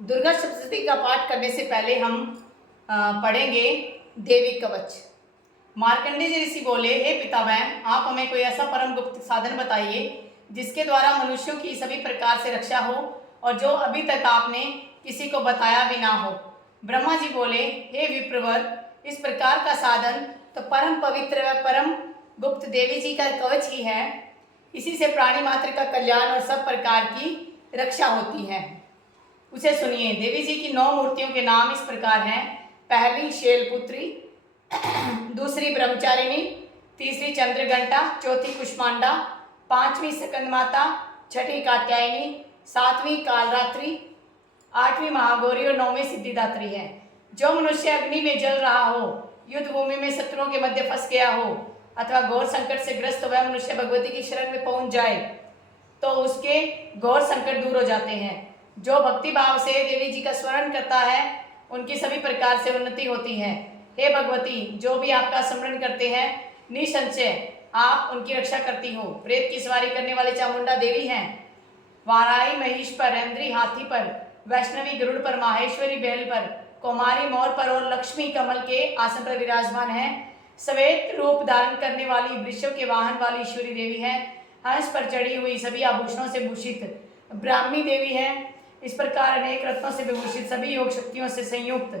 दुर्गा सप्तशती का पाठ करने से पहले हम पढ़ेंगे देवी कवच। मार्कंडेय जी ऋषि बोले, हे पितामह, आप हमें कोई ऐसा परम गुप्त साधन बताइए जिसके द्वारा मनुष्यों की सभी प्रकार से रक्षा हो और जो अभी तक आपने किसी को बताया भी ना हो। ब्रह्मा जी बोले, हे विप्रवर, इस प्रकार का साधन तो परम पवित्र व परम गुप्त देवी जी का कवच ही है। इसी से प्राणी मात्र का कल्याण और सब प्रकार की रक्षा होती है। उसे सुनिए। देवी जी की 9 मूर्तियों के नाम इस प्रकार हैं। पहली शैलपुत्री, दूसरी ब्रह्मचारिणी, तीसरी चंद्रघंटा, चौथी कुष्मांडा, पांचवी स्कंद माता, छठी कात्यायनी, सातवीं कालरात्रि, आठवीं महागौरी और 9वीं सिद्धिदात्री है। जो मनुष्य अग्नि में जल रहा हो, युद्ध भूमि में शत्रुओं के मध्य फंस गया हो अथवा घोर संकट से ग्रस्त वह मनुष्य भगवती की शरण में पहुंच जाए तो उसके घोर संकट दूर हो जाते हैं। जो भक्ति भाव से देवी जी का स्मरण करता है उनकी सभी प्रकार से उन्नति होती है। हे भगवती, जो भी आपका स्मरण करते हैं निसंशय आप उनकी रक्षा करती हो। प्रेत की सवारी करने वाली चामुंडा देवी हैं। वाराही महिष पर, इंद्री हाथी पर, वैष्णवी गरुड़ पर, माहेश्वरी बैल पर, कुमारी मोर पर और लक्ष्मी कमल के आसन पर विराजमान है। श्वेत रूप धारण करने वाली वृषभ के वाहन वाली ईश्वरी देवी है। हंस पर चढ़ी हुई सभी आभूषणों से भूषित ब्राह्मी देवी है। इस प्रकार अनेक रत्नों से विभूषित सभी योग शक्तियों से संयुक्त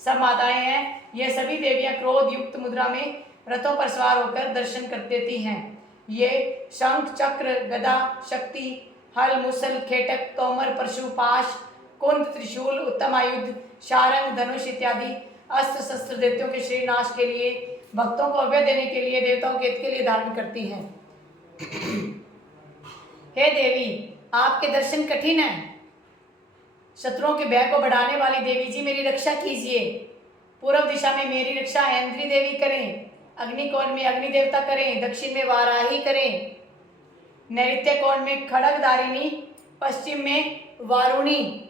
सब माताएं हैं। यह सभी देवियां क्रोध युक्त मुद्रा में रथों पर सवार होकर दर्शन कर देती हैं। ये शंख, चक्र, गदा, शक्ति, हल, मुसल, खेटक, तोमर, परशु, पाश, कुंद, त्रिशूल, उत्तम आयुध, शारंग, धनुष इत्यादि अस्त्र शस्त्र देवताओं के शरीर नाश के लिए, भक्तों को अभय देने के लिए, देवताओं के हित के लिए धारण करती हैं। हे देवी, आपके दर्शन कठिन है। शत्रुओं के भय को बढ़ाने वाली देवी जी, मेरी रक्षा कीजिए। पूर्व दिशा में मेरी रक्षा इंद्री देवी करें, अग्निकोण में अग्नि देवता करें, दक्षिण में वाराही करें, नैऋत्य कोण में खड़गधारिणी, पश्चिम में वारुणी,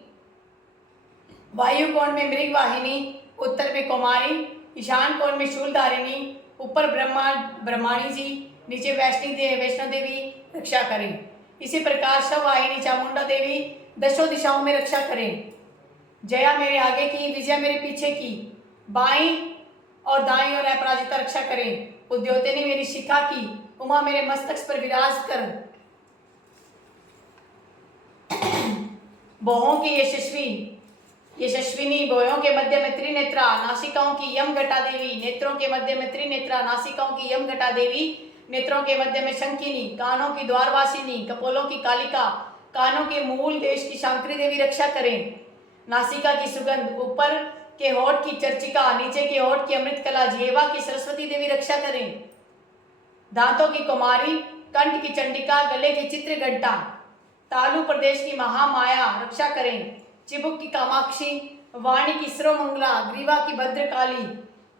वायु कोण में मृगवाहिनी, उत्तर में कुमारी, ईशान कोण में शूलधारिणी, ऊपर ब्रह्माणी जी, नीचे वैष्णो देवी रक्षा करें। इसी प्रकार शववाहिनी चामुंडा देवी दशों दिशाओं में रक्षा करें। जया मेरे आगे की, विजया मेरे पीछे की, बाईं और दाईं और अपराजिता रक्षा करें। उद्योतनी मेरी शिखा की, उमा मेरे मस्तक पर विराज कर। बोहों की यशस्विनी, बोयों के मध्य में त्रिनेत्रा, नासिकाओं की यम घटा देवी, नेत्रों के मध्य में त्रिनेत्रा, नासिकाओं की यम घटा देवी, नेत्रों के मध्य में शंकिनी, कानों की द्वारवासिनी, कपोलों की कालिका, कानों के मूल देश की शांकरी देवी रक्षा करें। नासिका की सुगंध, ऊपर के होठ की चर्चिका, नीचे के होठ की अमृत कला, जिह्वा की सरस्वती देवी रक्षा करें। दांतों की कुमारी, कंठ की चंडिका, गले की चित्र घंटा, तालु प्रदेश की महामाया रक्षा करें। चिबुक की कामाक्षी, वाणी की सर्वमंगला, ग्रीवा की भद्रकाली,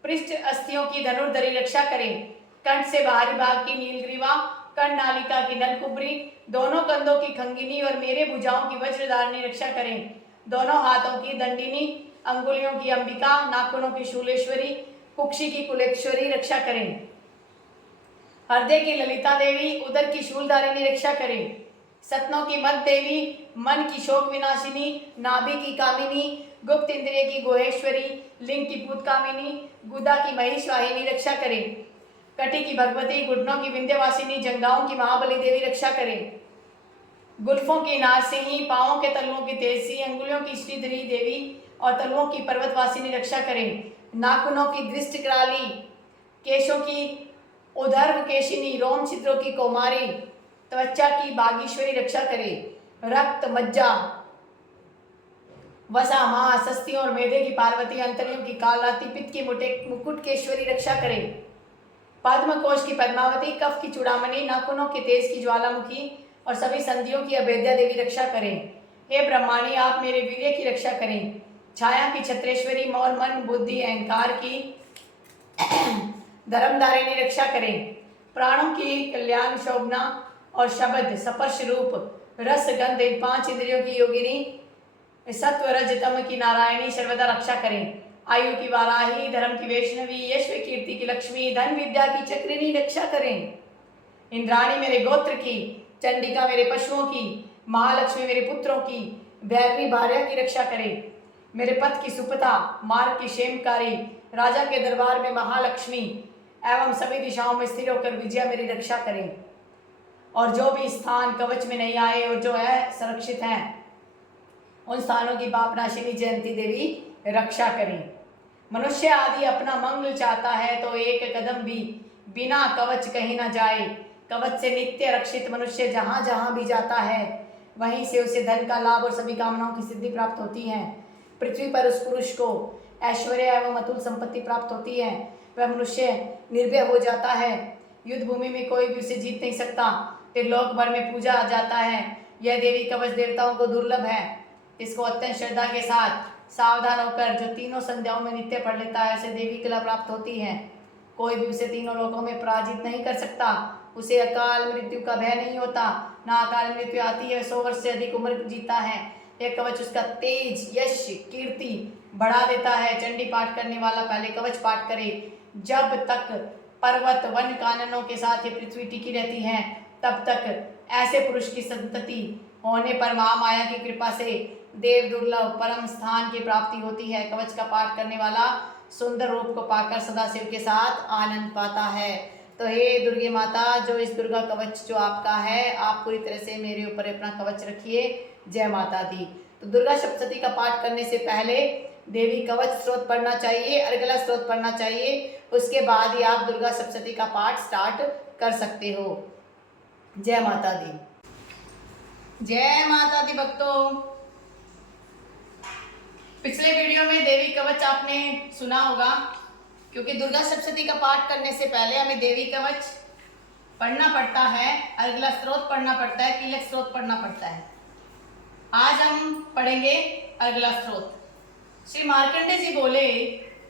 पृष्ठ अस्थियों की धनुर्धरी रक्षा करें। कंठ से बाहरी भाग की नीलग्रीवा, कर्ण नालिका की नलकुबरी, दोनों कंधों की खंगिनी और मेरे भुजाओं की वज्रधारिणी रक्षा करें। दोनों हाथों की दंडिनी, अंगुलियों की अंबिका, नाखूनों की शूलेश्वरी, कुक्षी की कुलेश्वरी रक्षा करें। हृदय की ललिता देवी, उदर की शूलधारिणी रक्षा करें। सतनों की मद देवी, मन की शोक विनाशिनी, नाभि की कामिनी, गुप्त इंद्रिय की गोहेश्वरी, लिंग की भूतकामिनी, गुदा की महिष वाहिनी रक्षा करें। कटी की भगवती, घुटनों की विंध्यवासिनी, जंगाओं की महाबली देवी रक्षा करें। गुल्फों की नारसिंही, पांवों के तलुओं की तेजसी, अंगुलियों की श्रीधरी देवी और तलुओं की पर्वतवासिनी रक्षा करें। नाखूनों की दृष्ट कराली, केशों की उधर्व केशिनी, रोम छिद्रों की कौमारी, त्वचा की बागीश्वरी रक्षा करें। रक्त, मज्जा, वसा, मांस, अस्थियों और मेदे की पार्वती, अंतरियों की कालरात्रि, पित्त की मुकुटकेश्वरी रक्षा करें। पद्म कोश की पद्मावती, कफ की चूड़ामणि, नाखूनों के तेज की ज्वालामुखी और सभी संधियों की अभेद्या देवी रक्षा करें। हे ब्रह्माणी, आप मेरे वीर्य की रक्षा करें। छाया की छत्रेश्वरी, मोर, मन, बुद्धि, अहंकार की धर्मधारिणी रक्षा करें। प्राणों की कल्याण शोभना और शब्द, स्पर्श, रूप, रस, गंध, इन 5 इंद्रियों की योगिनी, सत्व, रज, तम की नारायणी सर्वदा रक्षा करें। आयु की वाराही, धर्म की वैष्णवी, यश कीर्ति की लक्ष्मी, धन विद्या की चक्रिणी रक्षा करें। इंद्राणी मेरे गोत्र की, चंडिका मेरे पशुओं की, महालक्ष्मी मेरे पुत्रों की, भैरवी भार्या की रक्षा करें, मेरे पथ की सुपथा, मार्ग की क्षेमकारी, राजा के दरबार में महालक्ष्मी एवं सभी दिशाओं में स्थिर होकर विजया मेरी रक्षा करें। और जो भी स्थान कवच में नहीं आए और जो है सुरक्षित हैं, उन स्थानों की पापनाशिनी जयंती देवी रक्षा करें। मनुष्य आदि अपना मंगल चाहता है तो एक कदम भी बिना कवच कहीं न जाए। कवच से नित्य रक्षित मनुष्य जहाँ जहाँ भी जाता है, वहीं से उसे धन का लाभ और सभी कामनाओं की सिद्धि प्राप्त होती है। पृथ्वी पर उस पुरुष को ऐश्वर्य एवं अतुल संपत्ति प्राप्त होती है। वह मनुष्य निर्भय हो जाता है। युद्ध भूमि में कोई भी उसे जीत नहीं सकता। फिर लोक भर में पूजा जाता है। यह देवी कवच देवताओं को दुर्लभ है। इसको अत्यंत श्रद्धा के साथ सावधान होकर जो तीनों संध्याओं में नित्य पढ़ लेता है, उसे देवी कला प्राप्त होती है। कोई भी उसे तीनों लोकों में पराजित नहीं कर सकता। उसे अकाल मृत्यु का भय नहीं होता। ना अकाल मृत्यु आती है, 100 वर्ष से अधिक उम्र जीता है। यह कवच उसका तेज, यश, कीर्ति बढ़ा देता है। चंडी पाठ करने वाला पहले कवच पाठ करे। जब तक पर्वत वन काननों के साथ ये पृथ्वी टिकी रहती है, तब तक ऐसे पुरुष की संतति होने पर महामाया की कृपा से देव दुर्लभ परम स्थान की प्राप्ति होती है। कवच का पाठ करने वाला सुंदर रूप को पाकर सदाशिव के साथ आनंद पाता है। तो हे दुर्गे माता, जो इस दुर्गा कवच जो आपका है, आप पूरी तरह से मेरे ऊपर अपना कवच रखिए। जय माता दी। तो दुर्गा सप्तशती का पाठ करने से पहले देवी कवच स्त्रोत पढ़ना चाहिए, अर्गला स्त्रोत पढ़ना चाहिए। उसके बाद ही आप दुर्गा सप्तशती का पाठ स्टार्ट कर सकते हो। जय माता दी। जय माता दी भक्तों। पिछले वीडियो में देवी कवच आपने सुना होगा, क्योंकि दुर्गा सप्तशती का पाठ करने से पहले हमें देवी कवच पढ़ना पड़ता है, अर्गला स्त्रोत पढ़ना पड़ता है, कीलक स्त्रोत पढ़ना पड़ता है। आज हम पढ़ेंगे अर्गला स्त्रोत। श्री मार्कंडे जी बोले,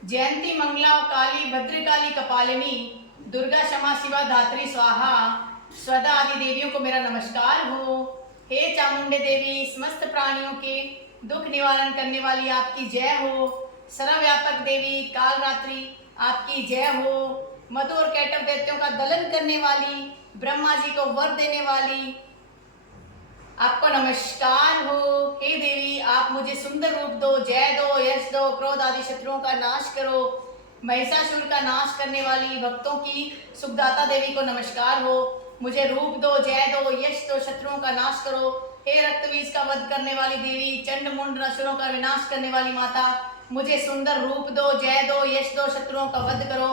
जयंती मंगला काली भद्रकाली कपालिनी दुर्गा क्षमा शिवा धात्री स्वाहा स्वदा आदि देवियों को मेरा नमस्कार हो। हे चामुंडे देवी, समस्त प्राणियों के दुख निवारण करने वाली आपकी जय हो। सर्वव्यापक देवी कालरात्रि आपकी जय हो। मधु और कैटव दैत्यों का दलन करने वाली, ब्रह्मा जी को वर देने वाली, आपको नमस्कार हो। हे देवी, आप मुझे सुंदर रूप दो, जय दो, यश दो, क्रोध आदि शत्रुओं का नाश करो। महिषासुर का नाश करने वाली भक्तों की सुखदाता देवी को नमस्कार हो। मुझे रूप दो, जय दो, यश दो, शत्रुओं का नाश करो। हे रक्तबीज का वध करने वाली देवी, चंड मुंड असुरों का विनाश करने वाली माता, मुझे सुंदर रूप दो, जय दो, यश दो, शत्रुओं का वध करो।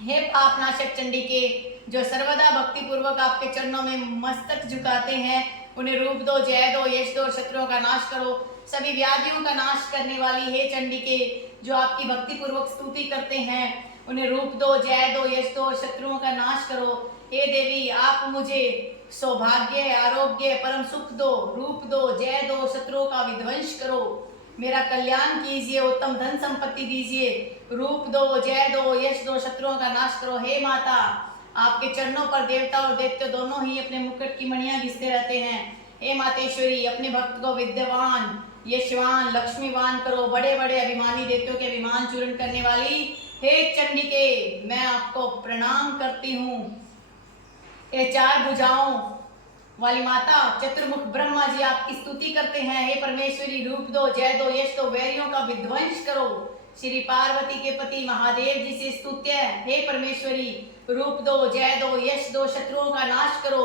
हे पाप नाशक चंडी के, जो सर्वदा भक्ति पूर्वक आपके चरणों में मस्तक झुकाते हैं, उन्हें रूप दो, जय दो, यश दो, शत्रुओं का नाश करो। सभी व्याधियों का नाश करने वाली हे चंडी के, जो आपकी भक्ति पूर्वक स्तुति करते हैं, उन्हें रूप दो, जय दो, यश दो, शत्रुओं का नाश करो। हे देवी, आप मुझे सौभाग्य, आरोग्य, परम सुख दो, रूप दो, जय दो, शत्रुओं का विध्वंस करो। मेरा कल्याण कीजिए, उत्तम धन संपत्ति दीजिए, रूप दो, जय दो, यश दो, शत्रुओं का नाश करो। हे माता, आपके चरणों पर देवता और दैत्य दोनों ही अपने मुकुट की मणियां घिसते रहते हैं। हे मातेश्वरी, अपने भक्त को विद्यावान, यशवान, लक्ष्मीवान करो। बड़े बड़े अभिमानी दैत्यों के अभिमान चूर्ण करने वाली हे चंडिके, मैं आपको प्रणाम करती हूँ। ये चार भुजाओं वाली माता चतुर्मुख ब्रह्मा जी आपकी स्तुति करते हैं। हे परमेश्वरी, रूप दो, जय दो, यश दो, वैरियों का विध्वंस करो। श्री पार्वती के पति महादेव जी से स्तुत्य है। हे परमेश्वरी, रूप दो, जय दो, यश दो, शत्रुओं का नाश करो।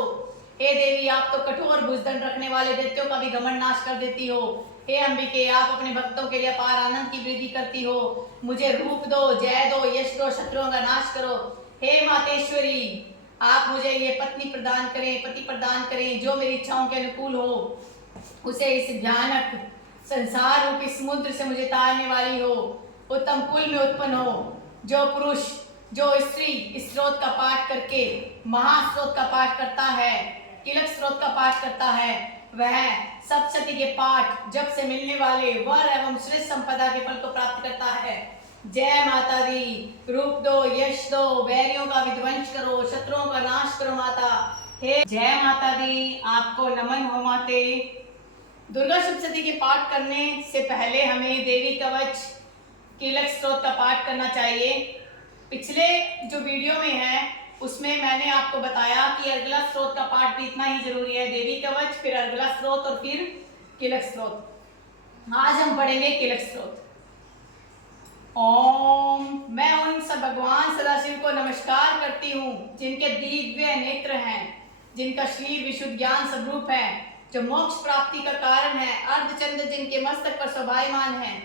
हे देवी, आप तो कठोर भुजदंड रखने वाले दैत्यों का भी घमंड नाश कर देती हो। हे अंबिके, आप अपने भक्तों के लिए अपार आनंद की वृद्धि करती हो। मुझे रूप दो, जय दो, यश दो, शत्रुओं का नाश करो। हे मातेश्वरी, आप मुझे ये पत्नी प्रदान करें, पति प्रदान करें, जो मेरी इच्छाओं के अनुकूल हो। उसे इस भयानक संसार रूपी समुद्र से मुझे तारने वाली हो। उत्तम कुल में उत्पन्न हो। जो पुरुष, जो स्त्री स्त्रोत का पाठ करके महास्त्रोत का पाठ करता है, तिलक स्त्रोत का पाठ करता है, वह सप्तशती के पाठ जब से मिलने वाले वर एवं श्रेष्ठ संपदा के फल को प्राप्त करता है। जय माता दी। रूप दो, यश दो, वैरियों का विध्वंस करो, शत्रुओं का नाश करो माता। हे जय माता दी, आपको नमन हो माते। दुर्गा सप्तशती के पाठ करने से पहले हमें देवी कवच, कीलक स्त्रोत का पाठ करना चाहिए। पिछले जो वीडियो में है उसमें मैंने आपको बताया कि अर्गला स्त्रोत का पाठ भी इतना ही जरूरी है। देवी कवच, फिर अर्गला स्त्रोत और फिर कीलक स्रोत। आज हम पढ़ेंगे कीलक स्रोत। ओम। मैं उन सब भगवान सदाशिव को नमस्कार करती हूँ जिनके दिव्य नेत्र हैं, जिनका शरीर विशुद्ध ज्ञान स्वरूप है, जो मोक्ष प्राप्ति का कारण है, अर्धचंद्र जिनके मस्तक पर शोभायमान है।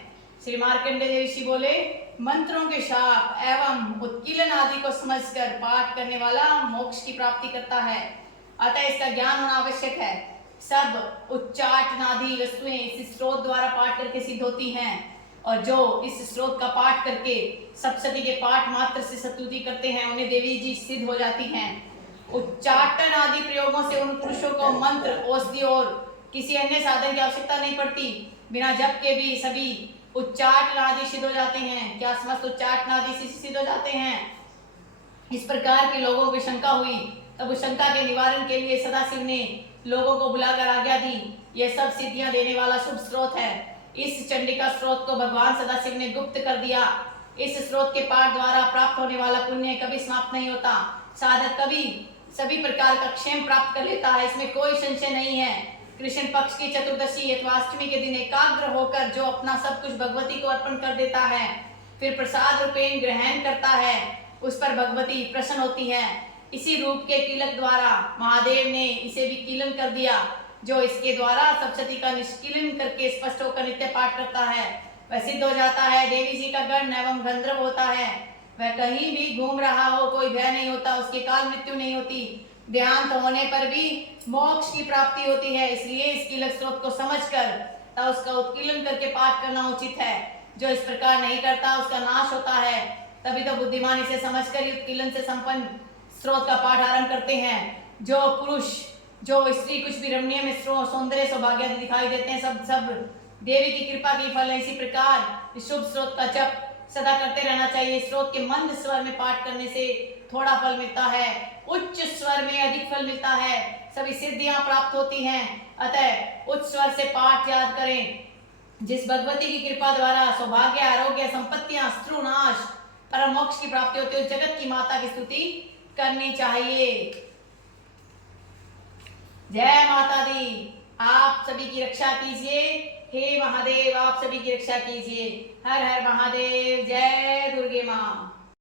श्री मार्कंडेय ऋषि बोले, मंत्रों के शाप एवं उत्कीलन आदि को समझकर पाठ करने वाला मोक्ष की प्राप्ति करता है, अतः इसका ज्ञान होना आवश्यक है। सब उच्चाटनादि वस्तुएं इस स्रोत द्वारा पाठ करके सिद्ध होती हैं, और जो इस स्रोत का पाठ करके सप्तशती के पाठ मात्र से स्तुति करते हैं, उन्हें देवी जी सिद्ध हो जाती हैं। उच्चाटन आदि प्रयोगों से उन पुरुषों को मंत्र, औषधि और किसी अन्य साधन की आवश्यकता नहीं पड़ती। बिना जप के भी सभी उच्चाटन आदि सिद्ध हो जाते हैं। क्या समस्त उच्चाटन आदि से सिद्ध हो जाते हैं? इस प्रकार के लोगों की शंका हुई, तब उस शंका के निवारण के लिए सदाशिव ने लोगों को बुलाकर आज्ञा दी। यह सब सिद्धियां देने वाला शुभ स्रोत है। इस चंडिका स्रोत को भगवान सदाशिव ने गुप्त कर दिया। इस स्रोत के पाठ द्वारा प्राप्त होने वाला पुण्य कभी समाप्त नहीं होता। साधक कभी सभी प्रकार का क्षेम प्राप्त कर लेता है, इसमें कोई संशय नहीं है। कृष्ण पक्ष की चतुर्दशी अथवा अष्टमी के दिन एकाग्र होकर जो अपना सब कुछ भगवती को अर्पण कर देता है, फिर प्रसाद रूपेण ग्रहण करता है, उस पर भगवती प्रसन्न होती है। इसी रूप के कीलक द्वारा महादेव ने इसे भी कीलन कर दिया। जो इसके द्वारा सप्तशती का निष्कीलन करके स्पष्ट होकर नित्य पाठ करता है, वह सिद्ध हो जाता है। देवी जी का गण एवं गंधर्व होता है। वह कहीं भी घूम रहा हो, कोई भय नहीं होता, उसकी काल मृत्यु नहीं होती। देहांत होने पर भी मोक्ष की प्राप्ति होती है। इसलिए इस कीलक स्रोत को समझकर तब उसका उत्कीलन करके पाठ करना उचित है। जो इस प्रकार नहीं करता उसका नाश होता है। तभी तो बुद्धिमान इसे समझकर ही उत्कीलन से संपन्न स्रोत का पाठ आरंभ करते हैं। जो पुरुष जो स्त्री कुछ भी रमणीय में सौंदर्य सौभाग्य दिखाई देते हैं, सब देवी की कृपा की फल है। इसी प्रकार शुभ स्रोत का जप सदा करते रहना चाहिए। स्रोत के मंद स्वर में पाठ करने से थोड़ा फल मिलता है, उच्च स्वर में अधिक फल मिलता है, सभी सिद्धियां प्राप्त होती हैं। अतः उच्च स्वर से पाठ याद करें। जिस भगवती की कृपा द्वारा सौभाग्य, आरोग्य, संपत्तियां, शत्रु नाश, परम मोक्ष की प्राप्ति होती है, उस जगत की माता की स्तुति करनी चाहिए। जय माता दी। आप सभी की रक्षा कीजिए। हे महादेव, आप सभी की रक्षा कीजिए। हर हर महादेव। जय दुर्गे माँ।